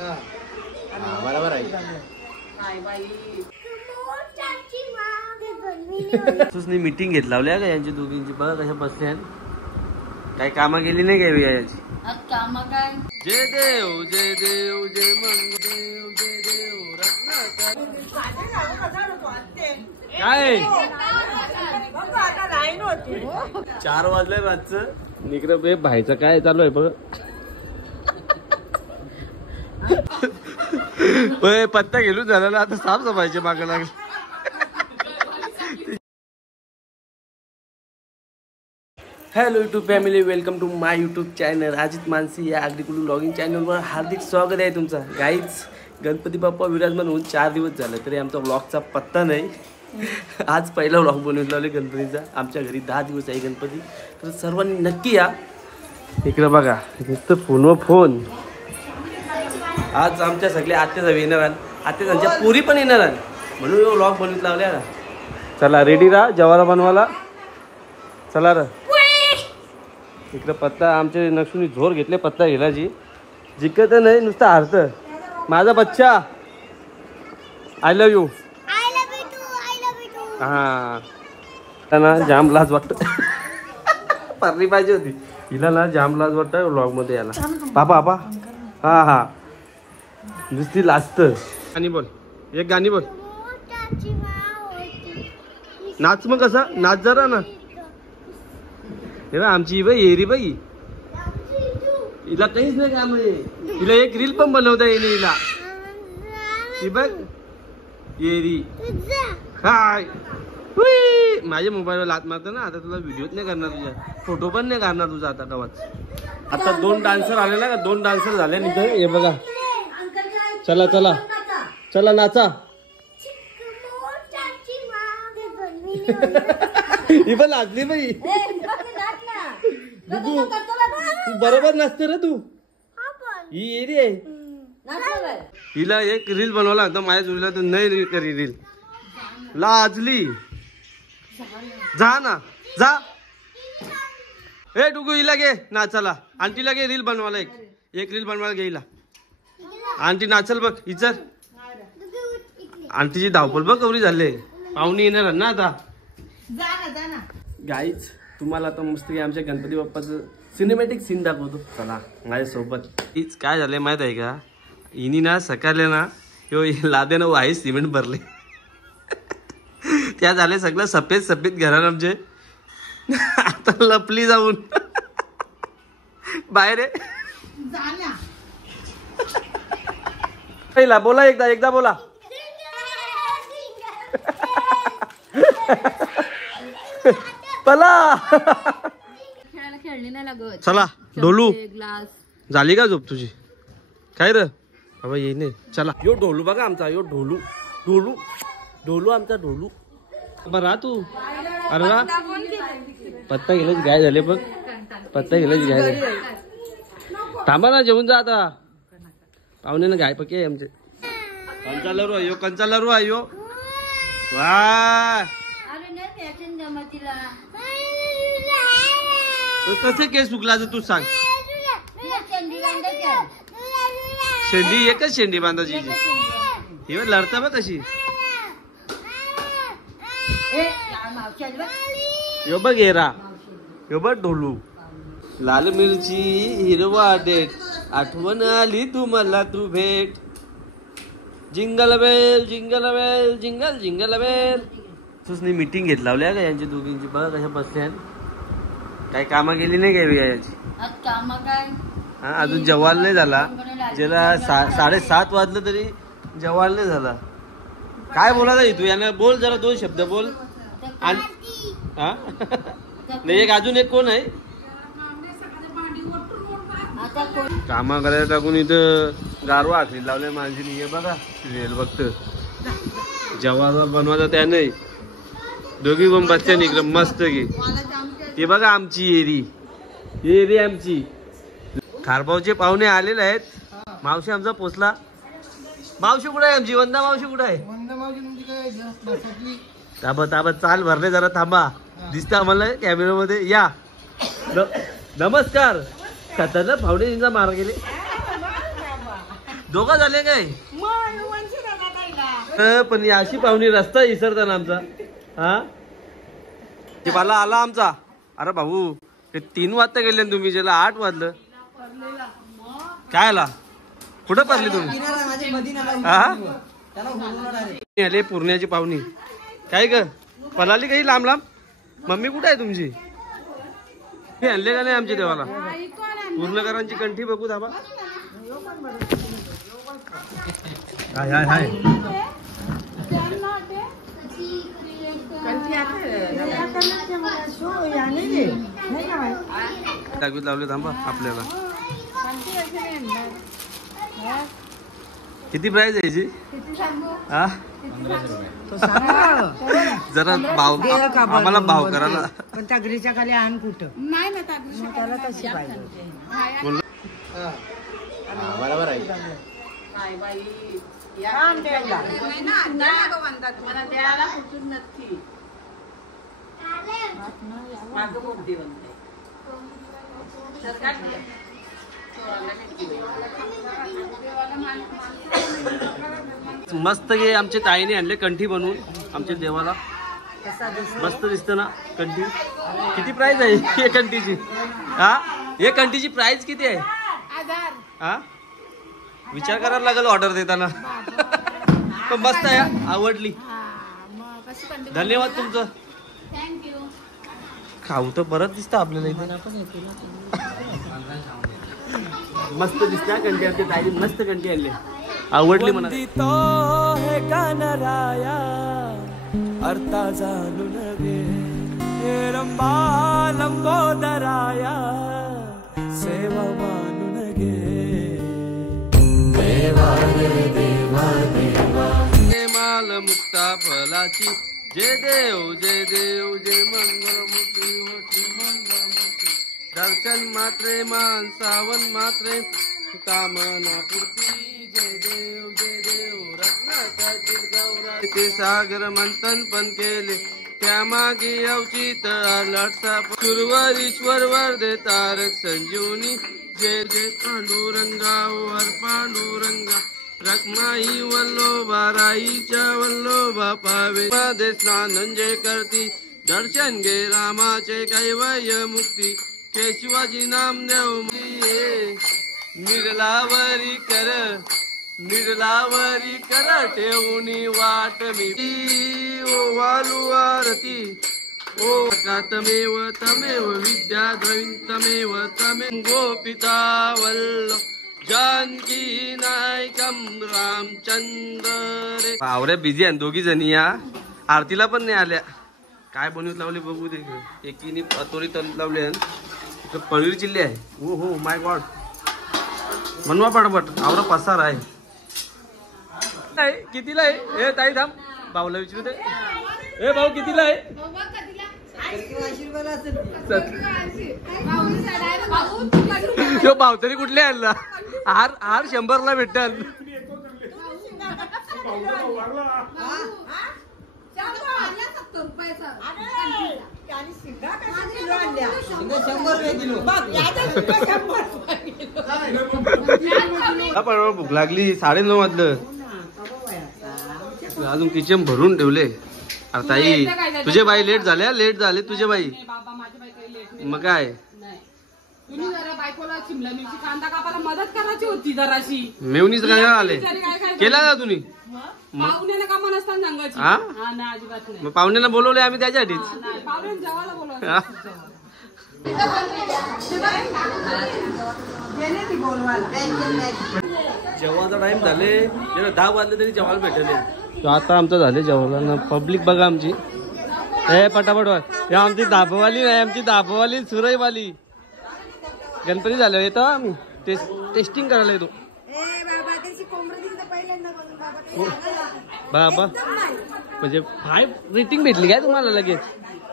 बरोबर आहे. तुझनी मीटिंग घेत लावल्या का यांची दोघींची? बघा कशा बसल्या, काही कामा केली नाही काय याची? कामा काय? जय देव जय देव जय मंगदेव जय देव रत्नाकर. काय 4 वाजले रातचं निकडं बे भाईचं काय चालू आहे बघ. पत्ता घेऊन झाला ना, आता साफसफाईचे मागं लागले. Hello YouTube family, welcome to my YouTube channel Ajit Mansi या आगडीकुलू ब्लॉगिंग चॅनलवर हार्दिक स्वागत आहे तुमचा. गाईज, गणपती बाप्पा विराजमान होऊन 4 दिवस झाले तरी आमचा ब्लॉगचा पत्ता नाही. आज पहिला ब्लॉग बनवून लावले गणपतीचा. आमच्या घरी 10 दिवस आहे गणपती, तर सर्वांनी नक्की या. इकडं बघा नुसतं फोनवर फोन. आज आमच्या सगळ्या आत्याचा येणार आहेत, आत्याच्या पुरी पण येणार आहेत, म्हणून ब्लॉग बनवून लावल्या ना. चला रेडी राहा जेवायला बनवायला. चला र. इकडं पत्ता आमच्या नक्षुनी झोर घेतले पत्ता घेलाची. जिकत नाही नुसतं हारतं. माझा बच्चा आय लव्ह यू. हा ना जाम लाज वाटत. परली पाहिजे होती हिला ना, जाम लाज वाटत व्लॉग मध्ये याला. बाबा बाबा हा हा नुसती लाजत. गाणी बोल, एक गाणी बोल. नाच मग कसा नाच जरा ना. हे ना आमची बाई येरी बाई, हिला काहीच नाही काम आहे. हिला एक रील पण बनवता येईल हिला. ही बघ येरी काय माझ्या मोबाईलवर लात मारतो ना. आता तुला व्हिडिओच नाही करणार, तुझ्या फोटो पण नाही करणार तुझा आता गावात. आता 2 डान्सर आले ना, 2 डान्सर झाले इथे. हे बघा, चला चला चला नाचा. ही पण नाचली बाई. तू बरोबर नाचते रे तू. ही येरी आहे. हिला एक रील बनवला होता माझ्या चुलीला, तर नाही करी रील. लाजली. जा ना जा. ए टुकू हिला घे नाचाला. आंटीला घे रील बनवायला. एक रील बनवायला घे हिला. आंटी नाचल बघ हिचर. आंटीची धावपळ बघ कवरी झाले. पाहुणे येणार ना आता. गाईज, तुम्हाला आता मस्त आमच्या गणपती बाप्पाचं सिनेमॅटिक सीन दाखवतो. चला माझ्यासोबत. तीच काय झालंय माहित आहे का, हिनी ना सकाळले ना लादेनं वाई सिमेंट भरले. त्या झाले सगळं सफेद सफेद घरात आमचे. आता लपली जाऊन बाहेर. पहिला बोला, एकदा बोला. पला खेळली नाही लागत. चला ढोलू झाली का झोप तुझी? काय र बाबा येई नाही. चला यो ढोलू बघा आमचा. यो ढोलू ढोलू ढोलू आमचा ढोलू. बरं तू अरे रा पत्ता गेल्याची गाय झाले बघ. पत्ता गेल्याची गाय झाली. थांबा ना जेवून जा आता. पाहुण्यानं गाय पक्की आमचे. कंचाला रू आयो, कंचाला रू आयो. वा कसे केस सुकला तू सांग. शेंडी एकच शेंडी बांधायची. ही लढता बघ कशी. यो बघ येरा, यो बघ ढोलू. लाल मिरची हिरवा डेट, आठवण आली तुम्हाला तू भेट. Jingle bell jingle bell jingle jingle bell. तुझनी मीटिंग घेत लावल्या का यांची दोघींची? बघा कशा बसल्या. काही कामा केली नाही काय याची? कामा काय? हा अजून जवाल नाही झाला. ज्याला 7:30 वाजलं तरी जवाल नाही झाला. काय बोलायला तू यांना? बोल जरा 2 शब्द बोल. हा नाही एक अजून एक कोण आहे कामा करायला टाकून इथं गारवा आखली लावले माणसाने. हे बघा सिरियल बघत. जवाल बनवायचा त्या नाही. दोघी पण बच्च्या इकडं मस्त की. हे बघा आमची येरी, येरी आमची. खारभाऊचे पाहुणे आलेले आहेत. मावशी आमचा पोचला. मावशी कुठे आहे आमची? वंदा मावशी कुठे आहे? ताबा ताबा चाल भरले जरा थांबा. दिसतं आम्हाला कॅमेरामध्ये. या नमस्कार. खतरनाक पाहुणे मारा गेले. दोघं झाले काय पण ही अशी पाहुणी रस्ता विसरताना आमचा हा ते मला आला आमचा. अरे भाऊ ते 3 वाजता गेले ना तुम्ही, ज्याला 8 वाजलं काय आला कुठं पडली तुम्ही हा आले पूर्ण्याची पाहुणी काय ग पळाली काही लांब लांब. मम्मी कुठे आहे तुमची? हे आणले का नाही आमच्या देवाला पूर्णकरांची कंठी बघू धाबा. हाय हाय हाय दाखवीत लावले थांबा आपल्याला. किती प्राइस आहे याची? हा जरा भाव आम्हाला भाव करायला. पण तगरीच्या खाली आण कुठं नाही ना त्याला कशी पाहिजे बरोबर आहे. मस्त गे आमच्या ताईने आणले कंठी बनवून आमच्या देवाला. मस्त दिसत ना कंठी. किती प्राइस आहे हे कंठीची? हा हे कंठीची प्राइस किती आहे? हा विचार करायला लागेल ऑर्डर देताना. पण मस्त आहे आवडली. धन्यवाद तुमचं. खाऊ तर परत दिसतं आपल्याला इथे. मस्त दिसते कंठी आमच्या ताईने मस्त कंठी आणली आवडली म्हणा. अर्था जाणून गे रंबा लंबोदराया सेवा मानून गे देवा देवा देवा माल मुक्ता फलाची जय देव जय देव जय मंगलमूर्ती होती मंगलमूर्ती. दर्शन मात्रे मान सावन मात्रे कामना पूर्ती जय देव रत्नाचा गौरा. ते सागर मंथन पण केले त्यामागे अवचित लटसा सुरवरीश्वर वरदे तारक संजीवनी जय जय पांडुरंगा हर पांडुरंगा. रखमाई वल्लोबा राईच्या वल्लोबा पावे मध्ये स्नान जे करती दर्शन घे रामाचे कैवल्य मुक्ती. केशवाजी नामदेव निर्लावरी कर ठेवणी वाट मी ओ वालू आरती ओ तमेव तमेव विद्या द्रविंतमेव तमेव गोपिता वल्ल जानकी नायकम रामचंद्र रे. आवऱ्या बिझी आहे दोघी जणी. या आरतीला पण नाही आल्या. काय बनवत लावले बघू दे. एकीने अतोरी तल लावले पनीर चिल्ली आहे. हो हो माय गॉड मनवा पडपट आवरा पसार आहे. कितीला आहे हे ताई थांब भाऊला विचारू दे. ए भाऊ कितीला आहे? भाऊ तरी कुठले आणला? हार 100ला भेटल. भूक लागली 9:30 वाजलं. अजून किचन भरून ठेवले. अरे ताई तुझे बाई लेट झाले तुझे बाई. मग काय मदत करायची होती जराशी. मेवणीच काय आले केला का तुम्ही? पाहुण्याला का मन असताना सांगायची. हा अजिबात नाही. मग पाहुण्याला बोलवले आम्ही त्याच्यासाठीच. पाहुण्या जेवायला बोलवायचं. जेवणाचा टाइम झाले 10 वाजले तरी जेवायला भेटले. आता आमचं झाले जेवायला. पब्लिक बघा आमची. हे पटापट हे आमची दाबवाली नाही आमची दाबवाली सुरईवाली. गणपती झालं येतो आम्ही टेस्टिंग करायला येतो. बाबा म्हणजे हाय रेटिंग भेटली काय तुम्हाला? लगेच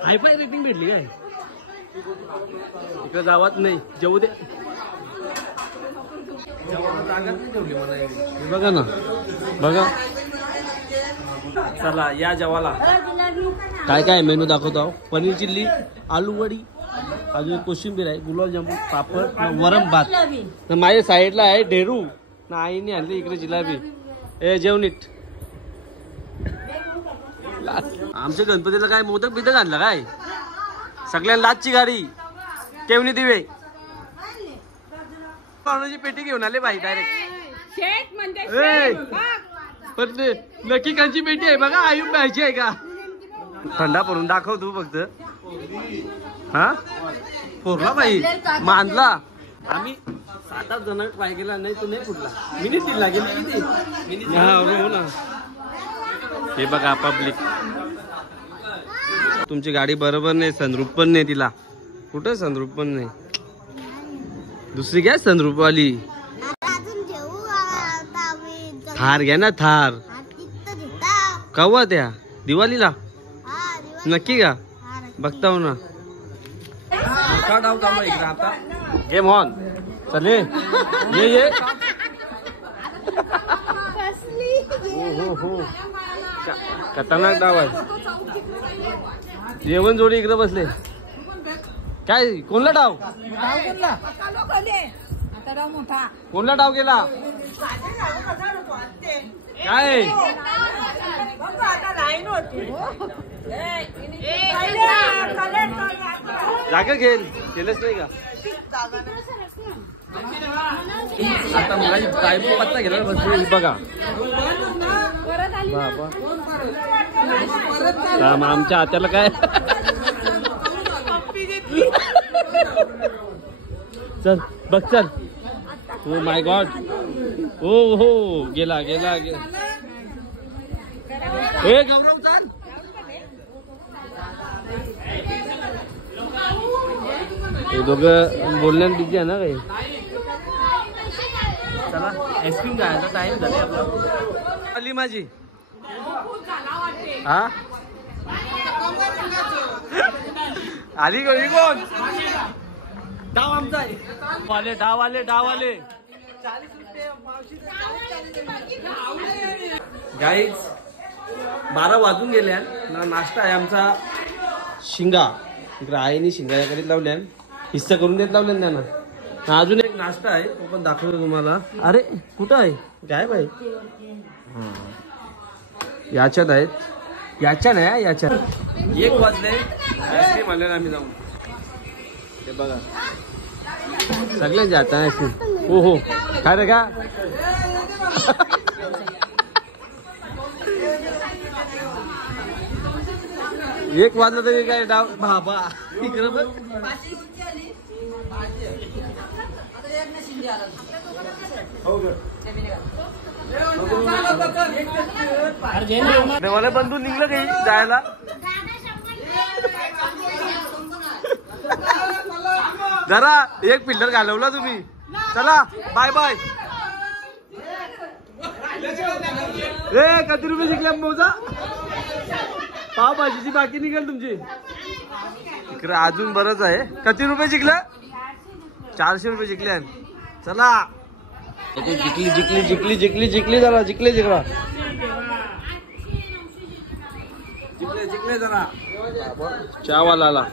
हायफाय रेटिंग भेटली काय? इकडे गावात नाही जेवू दे. बघा ना बघा. चला या जेवाला. काय काय मेनू दाखवतो. पनीर चिल्ली आलू वडी अजून कोशिंबीर आहे गुलाबजामुन पापड वरम भात. माझ्या साईडला आहे ढेरू ना आईने आणली इकडे जिलाबी. ए जेव नीट. आमच्या गणपतीला काय मोदक बिदक आणलं काय? सगळ्यांना लाचची गाडी केवणी दिवे पाहुण्याची पेटी घेऊन आले बाई डायरेक्ट. शेट म्हणजे ए, शेट. बघ. पण ते नक्की कांची पेटी आहे बघा. आयुब पाहिजे आहे का? थंडा पडून दाखव तू फक्त. हा पोरला बाई मानला. आम्ही 7-8 जण ट्राय केला नाही तो नाही फुटला. मिनिट दिला गेली किती हो ना. हे बघा पब्लिक. तुमची गाडी बरोबर नाही. सनरूप पण नाही तिला. कुठं सनरूप पण नाही. दुसरी घ्या सनरूप वाली. थार घ्या ना थार. कवा त्या दिवाळीला नक्की का? बघता हो ना. डाव चालू इकडे आता. Game on. चले ये हो हो खतरनाक डाव आहे. जेवण जोडी इकडे बसले. काय कोणला डाव? कोणला डाव केला काय? जागा केलंच नाही का? आता मला काय पत्ता गेला बघा. आमच्या हात्याला काय? चल बघ चल. Oh my God. हो हो गेला गेला. हे गौरव चाल. हे दोघं बोलण्यात बिझी आहे ना काही. चला आईस्क्रीम खायचा टाइम झाला आपला. आली माझी. हा आली कोण? डाव आमचा आहे. वाले डाव आले डाव आले. गाईज 12 वाजून गेल्या ना. नाश्ता आहे आमचा शिंगा. इकडे आईने शिंगा करीत लावल्या. हिस्सा करून देत लावल्या त्यांना. अजून एक नाश्ता आहे तो पण दाखवतो तुम्हाला. अरे कुठं आहे काय बाई? याच्यात आहेत. याच्या नाही याच्यात. 1 वाजले. आईस्क्रीम आले आम्ही जाऊन. ते बघा सगळे जाता आईस्क्रीम. हो हो काय रे का? एक वाजलं तरी काय डाव बाबा इकडं बघ. देवाला बंधू निघलं काही जायला. जरा एक पिल्लर घालवला तुम्ही. चला बाय बाय. ए किती रुपये जिंकले मोजा? पावभाजीची बाकी निघेल तुमची. इकडे अजून बरंच आहे. किती रुपये जिंकलं? 400 रुपये जिंकले. चला जिंकली जिंकली जिंकली जिंकली जिंकली जरा जिंकले जिंकला जिंकले जिंकले जरा. चहावाला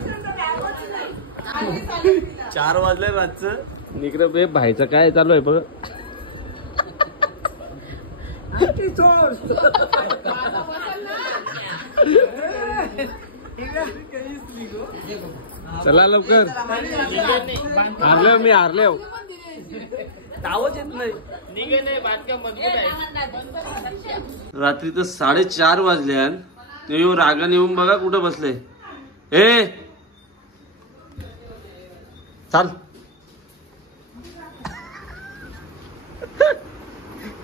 4 वाजले रातचं. इकडे बे भाईचं काय चालू आहे बघ. चला लवकर. हारले मी हारले. आवाज येत नाही. रात्री तर 4:30 वाजल्या. रागान येऊन बघा कुठं बसले. ए चाल.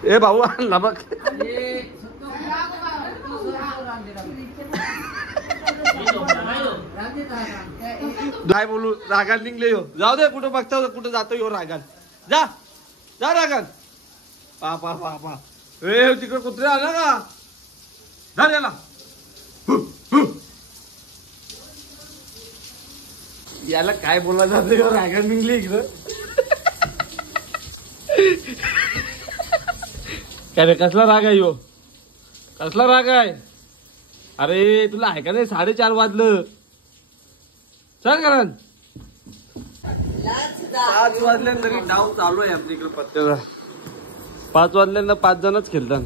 ए भाऊ आणला बघ. काय बोलू रागान निघले हो. जाऊ दे कुठं बघता कुठं जातो यो रागान. जा जा रागान. पापा पापा ए तिकडे कुत्रे आला का? धर याला. याला काय बोला जात रागान निघले इकडं. काय रे कसला राग आहे यो? कसला राग आहे? अरे तुला आहे का नाही? 4:30 वाजलं. चल कारण 5 वाजल्या तरी डाव चालू आहे आपल्या इकडे पत्त्याचा. 5 वाजल्यानं 5 जणच खेळतात.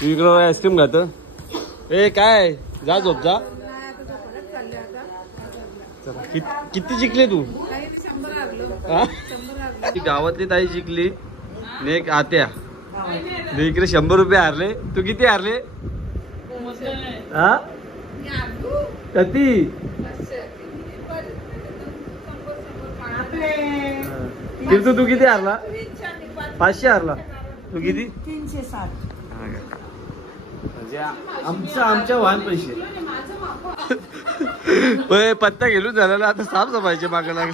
तू इकडं आईस्क्रीम खात. ए काय जा झोप जा. किती जिंकले तू? हा? गावातली ताई जिंकली ने एक आत्या ने इकडे 100 रुपये हारले. तू किती हारले? हा किती? तू किती हारला? 500 हारला. तू किती? 360. म्हणजे आमच्या वाहन पैसे. पत्ता घेऊन झाला ना आता साफसफाईचे मागे लागले.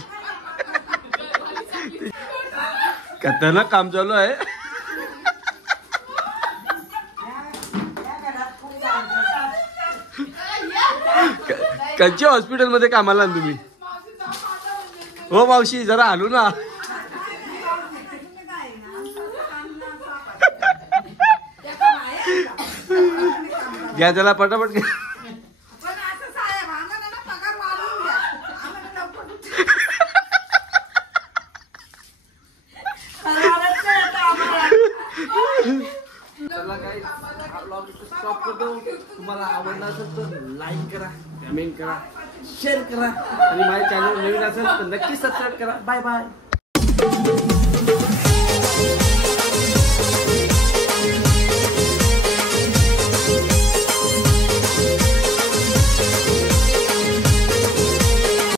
खतरनाक काम चालू आहे. कंची हॉस्पिटल मध्ये कामाला ना तुम्ही? हो मावशी जरा आलो ना. घ्या त्याला पटापट घ्या. चला काय हा ब्लॉग स्टॉप करतो. तुम्हाला आवडला असेल तर लाईक करा, कमेंट करा, शेअर करा आणि माझ्या चॅनल नवीन असेल तर नक्की सबस्क्राईब करा. Bye bye.